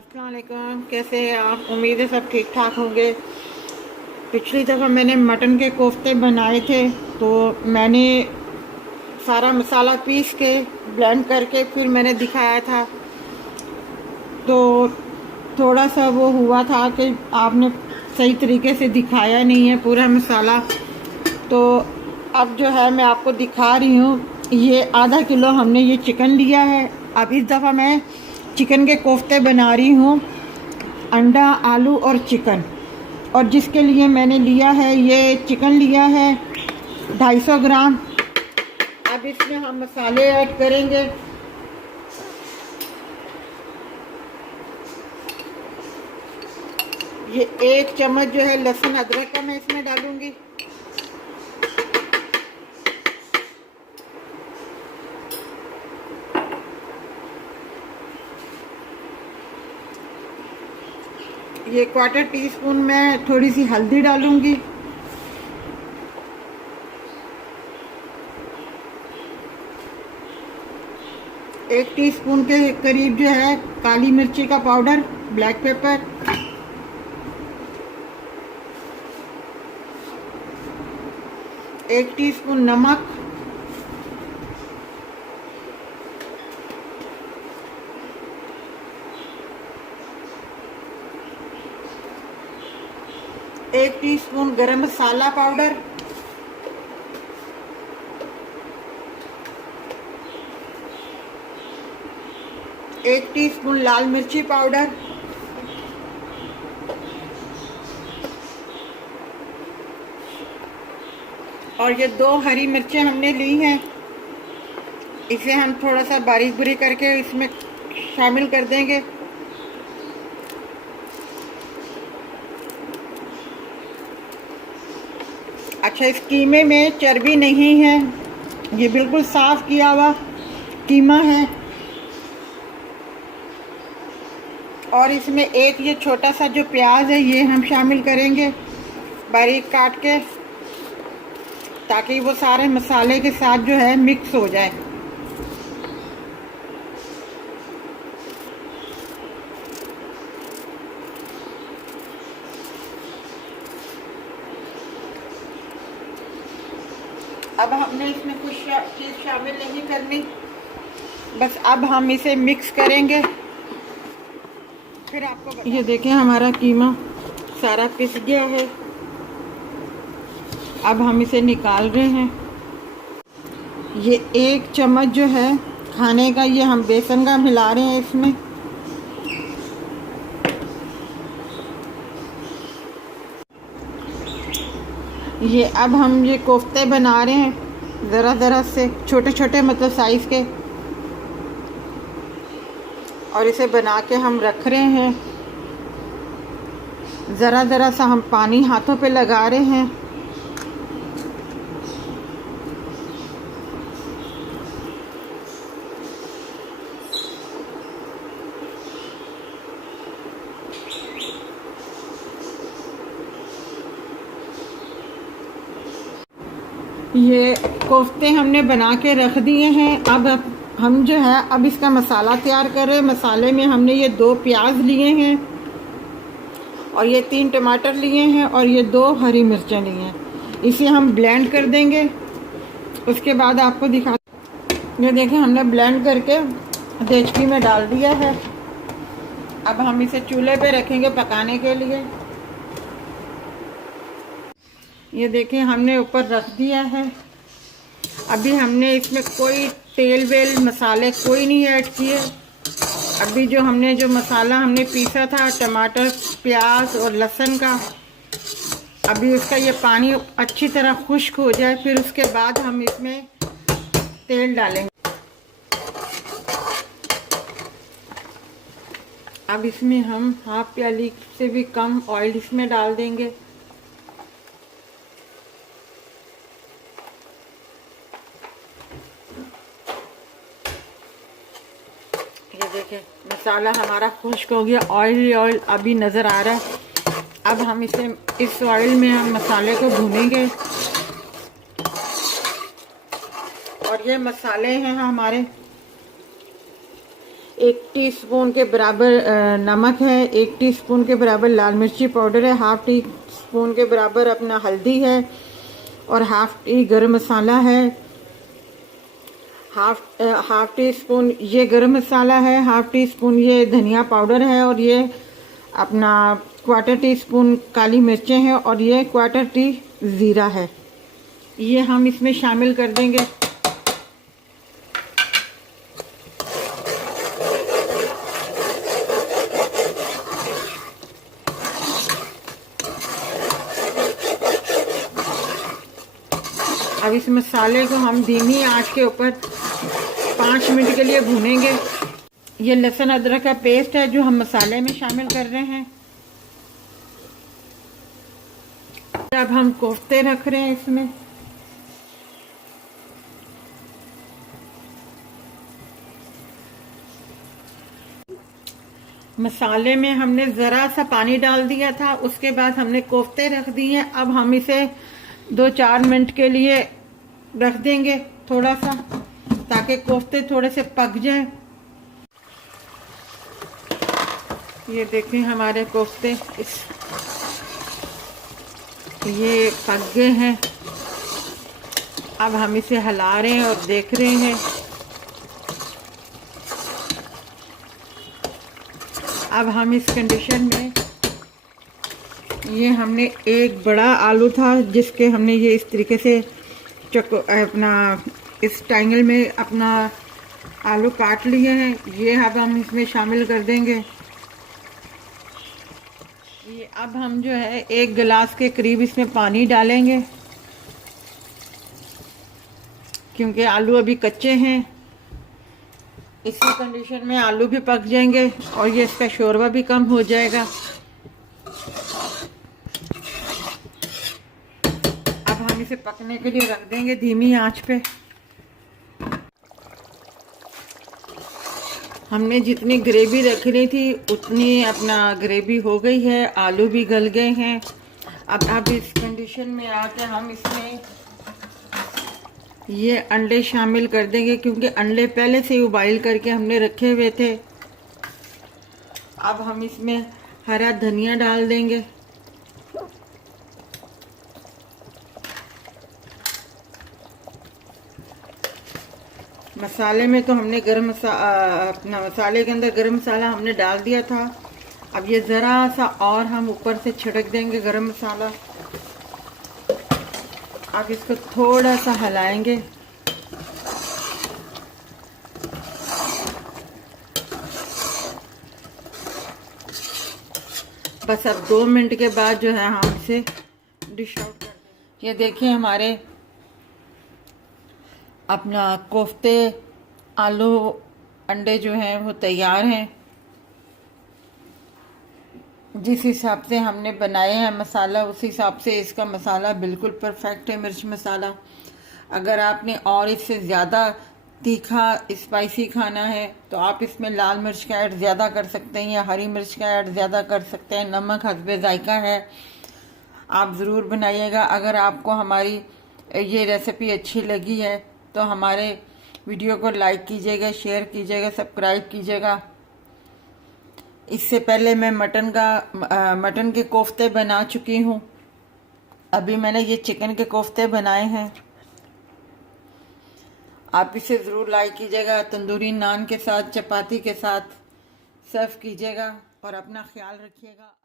अस्सलाम वालेकुम, कैसे हैं आप? उम्मीद है सब ठीक ठाक होंगे। पिछली दफ़ा मैंने मटन के कोफ्ते बनाए थे, तो मैंने सारा मसाला पीस के ब्लेंड करके फिर मैंने दिखाया था। तो थोड़ा सा वो हुआ था कि आपने सही तरीके से दिखाया नहीं है पूरा मसाला। तो अब जो है मैं आपको दिखा रही हूँ। ये आधा किलो हमने ये चिकन लिया है। अब इस दफ़ा मैं चिकन के कोफ्ते बना रही हूँ, अंडा, आलू और चिकन। और जिसके लिए मैंने लिया है, ये चिकन लिया है 250 ग्राम। अब इसमें हम मसाले ऐड करेंगे। ये 1 चम्मच जो है लहसुन अदरक का मैं इसमें डालूंगी। ये 1/4 टीस्पून मैं थोड़ी सी हल्दी डालूंगी। एक टीस्पून के करीब जो है काली मिर्ची का पाउडर, ब्लैक पेपर। 1 टीस्पून नमक। 1 टीस्पून गरम मसाला पाउडर। 1 टीस्पून लाल मिर्ची पाउडर। और ये 2 हरी मिर्चें हमने ली हैं, इसे हम थोड़ा सा बारीक बारीक करके इसमें शामिल कर देंगे। अच्छा, इस कीमे में चर्बी नहीं है, ये बिल्कुल साफ किया हुआ कीमा है। और इसमें एक ये छोटा सा जो प्याज है ये हम शामिल करेंगे बारीक काट के, ताकि वो सारे मसाले के साथ जो है मिक्स हो जाए। अब हमने इसमें कुछ चीज़ शामिल नहीं करनी, बस अब हम इसे मिक्स करेंगे। फिर आपको ये देखें, हमारा कीमा सारा पिस गया है। अब हम इसे निकाल रहे हैं। ये 1 चम्मच जो है खाने का, ये हम बेसन का मिला रहे हैं इसमें। ये अब हम ये कोफ्ते बना रहे हैं ज़रा ज़रा से, छोटे छोटे मतलब साइज़ के। और इसे बना के हम रख रहे हैं। ज़रा ज़रा सा हम पानी हाथों पे लगा रहे हैं। ये कोफ्ते हमने बना के रख दिए हैं। अब हम जो है अब इसका मसाला तैयार कर रहे हैं। मसाले में हमने ये 2 प्याज लिए हैं, और ये 3 टमाटर लिए हैं, और ये 2 हरी मिर्चें ली हैं। इसे हम ब्लेंड कर देंगे। उसके बाद आपको दिखा, ये देखें हमने ब्लेंड करके देचकी में डाल दिया है। अब हम इसे चूल्हे पे रखेंगे पकाने के लिए। ये देखें हमने ऊपर रख दिया है। अभी हमने इसमें कोई तेल वेल मसाले कोई नहीं ऐड किए। अभी जो मसाला हमने पीसा था टमाटर, प्याज और लहसुन का, अभी उसका ये पानी अच्छी तरह खुश्क हो जाए, फिर उसके बाद हम इसमें तेल डालेंगे। अब इसमें हम 1/2 प्याली से भी कम ऑयल इसमें डाल देंगे। ये देखें मसाला हमारा खुश्क हो गया, ऑयल अभी नज़र आ रहा है। अब हम इस ऑयल में हम मसाले को भूनेंगे। और ये मसाले हैं हमारे, 1 टीस्पून के बराबर नमक है, 1 टीस्पून के बराबर लाल मिर्ची पाउडर है, हाफ टी स्पून के बराबर अपना हल्दी है और हाफ टी गरम मसाला है, हाफ टी स्पून ये गरम मसाला है, हाफ टी स्पून ये धनिया पाउडर है और ये अपना 1/4 टी स्पून काली मिर्चें हैं और ये 1/4 टी ज़ीरा है। ये हम इसमें शामिल कर देंगे। अब इस मसाले को हम धीमी आंच के ऊपर 5 मिनट के लिए भूनेंगे। ये लहसुन अदरक का पेस्ट है जो हम मसाले में शामिल कर रहे हैं। अब हम कोफ्ते रख रहे हैं इसमें। मसाले में हमने ज़रा सा पानी डाल दिया था, उसके बाद हमने कोफ्ते रख दिए हैं। अब हम इसे 2-4 मिनट के लिए रख देंगे थोड़ा सा, ताकि कोफ्ते थोड़े से पक जाएं। ये देखें हमारे कोफ्ते ये पक गए हैं। अब हम इसे हिला रहे हैं और देख रहे हैं। अब हम इस कंडीशन में, ये हमने एक बड़ा आलू था जिसके हमने ये इस तरीके से अपना इस ट्रायंगल में अपना आलू काट लिए हैं। ये अब हम इसमें शामिल कर देंगे। ये अब हम जो है 1 गिलास के करीब इसमें पानी डालेंगे, क्योंकि आलू अभी कच्चे हैं। इसी कंडीशन में आलू भी पक जाएंगे और ये इसका शोरबा भी कम हो जाएगा। अब हम इसे पकने के लिए रख देंगे धीमी आंच पे। हमने जितनी ग्रेवी रखनी थी उतनी अपना ग्रेवी हो गई है, आलू भी गल गए हैं। अब इस कंडीशन में आके हम इसमें ये अंडे शामिल कर देंगे, क्योंकि अंडे पहले से ही उबाइल करके हमने रखे हुए थे। अब हम इसमें हरा धनिया डाल देंगे। मसाले में तो हमने अपना मसाले के अंदर गरम मसाला हमने डाल दिया था। अब ये ज़रा सा और हम ऊपर से छिड़क देंगे गरम मसाला। अब इसको थोड़ा सा हिलाएंगे। बस अब 2 मिनट के बाद जो है हम इसे डिश आउट कर देंगे। ये देखिए हमारे अपना कोफ्ते आलू अंडे जो हैं वो तैयार हैं। जिस हिसाब से हमने बनाए हैं मसाला, उस हिसाब से इसका मसाला बिल्कुल परफेक्ट है, मिर्च मसाला। अगर आपने और इससे ज़्यादा तीखा स्पाइसी खाना है तो आप इसमें लाल मिर्च का ऐड ज़्यादा कर सकते हैं या हरी मिर्च का ऐड ज़्यादा कर सकते हैं। नमक हस्बे जायका है, आप ज़रूर बनाइएगा। अगर आपको हमारी ये रेसिपी अच्छी लगी है तो हमारे वीडियो को लाइक कीजिएगा, शेयर कीजिएगा, सब्सक्राइब कीजिएगा। इससे पहले मैं मटन के कोफ्ते बना चुकी हूँ। अभी मैंने ये चिकन के कोफ्ते बनाए हैं। आप इसे ज़रूर लाइक कीजिएगा। तंदूरी नान के साथ, चपाती के साथ सर्व कीजिएगा और अपना ख्याल रखिएगा।